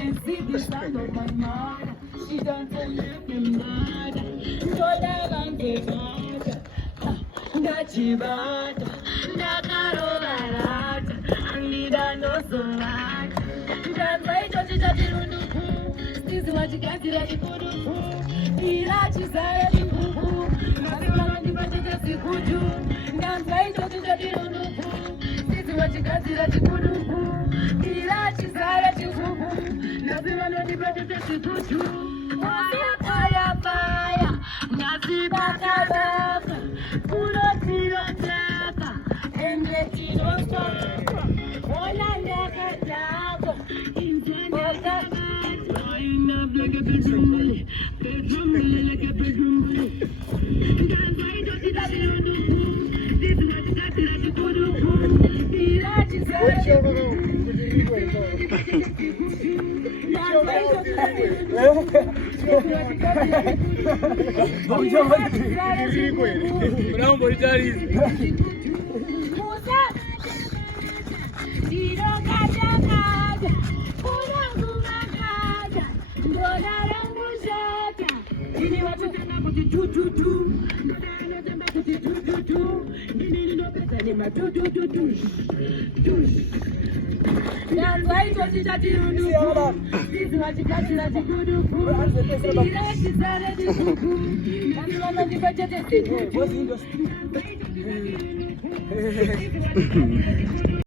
can see the sound of my mother. She doesn't live in mother. Ndachibata, ndakarovarata, andida ndozovata. Ndanzwa ichochi chatirunduku, stizi wachigadzira chikuduku. Fira chizare chikuku, nazivanondipa chechesikutu. Ndanzwa ichochi chatirunduku, stizi wachigadzira chikuduku. Fira chizare chikuku, nazivanondipa chechesikutu. Fire, fire, nazibakabaka.